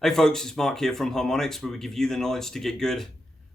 Hey folks, it's Mark here from Harmonix, where we give you the knowledge to get good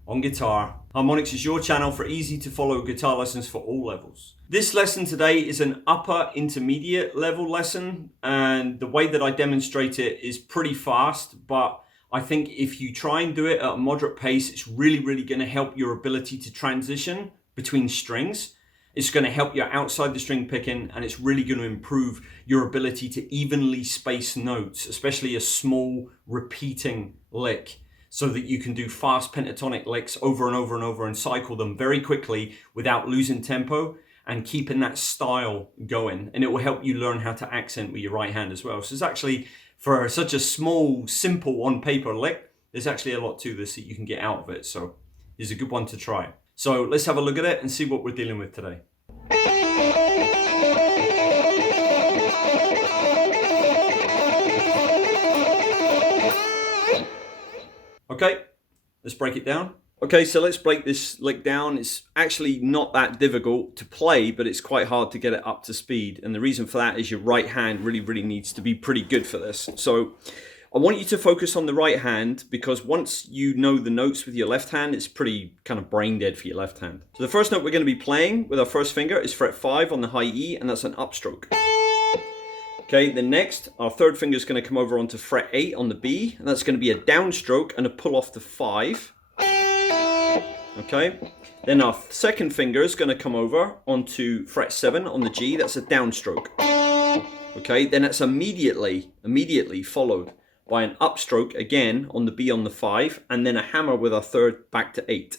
on guitar. Harmonix is your channel for easy to follow guitar lessons for all levels. This lesson today is an upper intermediate level lesson, and the way that I demonstrate it is pretty fast, but I think if you try and do it at a moderate pace, it's really going to help your ability to transition between strings. It's going to help your outside the string picking, and it's really going to improve your ability to evenly space notes, especially a small repeating lick, so that you can do fast pentatonic licks over and over and over and cycle them very quickly without losing tempo and keeping that style going. And it will help you learn how to accent with your right hand as well. So it's actually, for such a small, simple on paper lick, there's actually a lot to this that you can get out of it. So it's a good one to try. So let's have a look at it and see what we're dealing with today. Okay, let's break it down. Okay, so let's break this lick down. It's actually not that difficult to play, but it's quite hard to get it up to speed. And the reason for that is your right hand really needs to be pretty good for this. So I want you to focus on the right hand, because once you know the notes with your left hand, it's pretty kind of brain dead for your left hand. So the first note we're going to be playing with our first finger is fret 5 on the high E, and that's an upstroke. Okay, then next, our third finger is going to come over onto fret 8 on the B, and that's going to be a downstroke and a pull off the 5. Okay, then our second finger is going to come over onto fret 7 on the G, that's a downstroke. Okay, then that's immediately followed by an upstroke again on the B on the 5, and then a hammer with our third back to 8.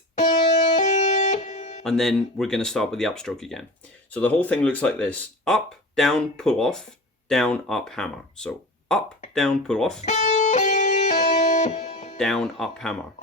And then we're going to start with the upstroke again. So the whole thing looks like this: up, down, pull off, down, up, hammer. So up, down, pull off, down, up, hammer.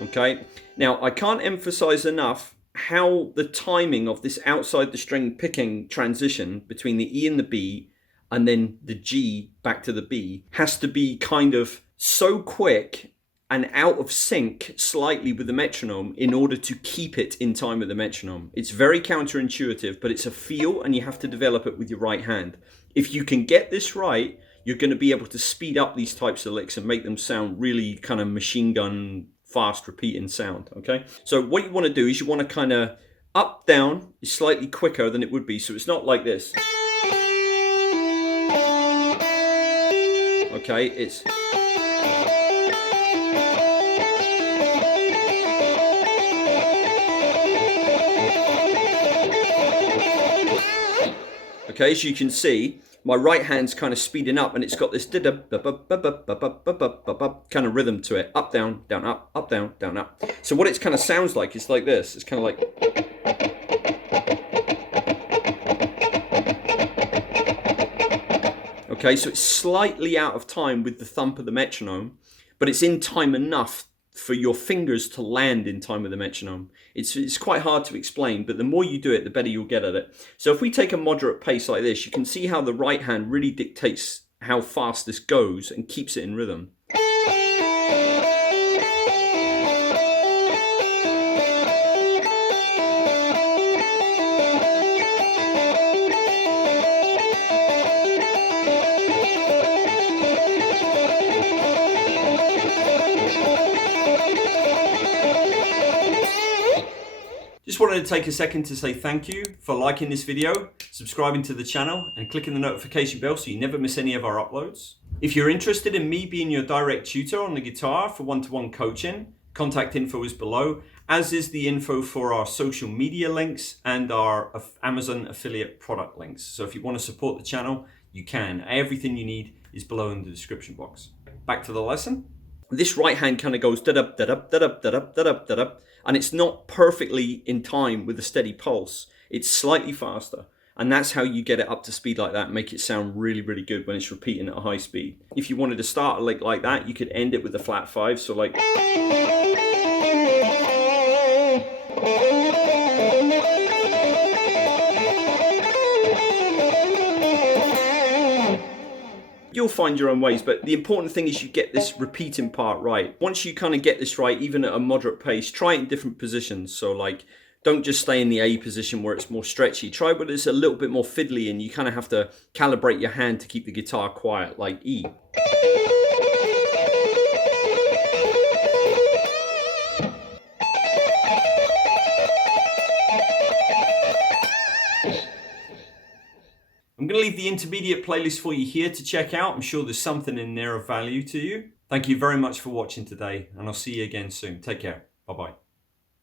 Okay, now I can't emphasize enough how the timing of this outside the string picking transition between the E and the B and then the G back to the B has to be kind of so quick and out of sync slightly with the metronome in order to keep it in time with the metronome. It's very counterintuitive, but it's a feel, and you have to develop it with your right hand. If you can get this right, you're going to be able to speed up these types of licks and make them sound really kind of machine gun fast repeating sound. Okay, so what you want to do is you want to kind of up down is slightly quicker than it would be, so it's not like this. Okay, it's okay, as you can see, my right hand's kind of speeding up, and it's got this kind of rhythm to it. Up, down, up, down, up. So what it kind of sounds like is like this. It's kind of like... Okay, so it's slightly out of time with the thump of the metronome, but it's in time enough for your fingers to land in time with the metronome. It's quite hard to explain, but the more you do it, the better you'll get at it. So if we take a moderate pace like this, you can see how the right hand really dictates how fast this goes and keeps it in rhythm. Just wanted to take a second to say thank you for liking this video, subscribing to the channel, and clicking the notification bell so you never miss any of our uploads. If you're interested in me being your direct tutor on the guitar for one-to-one coaching, contact info is below, as is the info for our social media links and our Amazon affiliate product links. So if you want to support the channel, you can. Everything you need is below in the description box. Back to the lesson. This right hand kind of goes da-da, da-da, da-da, da-da, da-da, da-da, and it's not perfectly in time with a steady pulse. It's slightly faster, and that's how you get it up to speed like that and make it sound really good when it's repeating at a high speed. If you wanted to start a lick like that, you could end it with a flat 5, so like... You'll find your own ways, but the important thing is you get this repeating part right. Once you kind of get this right, even at a moderate pace, try it in different positions. So like Don't just stay in the A position where it's more stretchy. Try what is a little bit more fiddly, and you kind of have to calibrate your hand to keep the guitar quiet, like E. I'm going to leave the intermediate playlist for you here to check out. I'm sure there's something in there of value to you. Thank you very much for watching today, and I'll see you again soon. Take care. Bye-bye.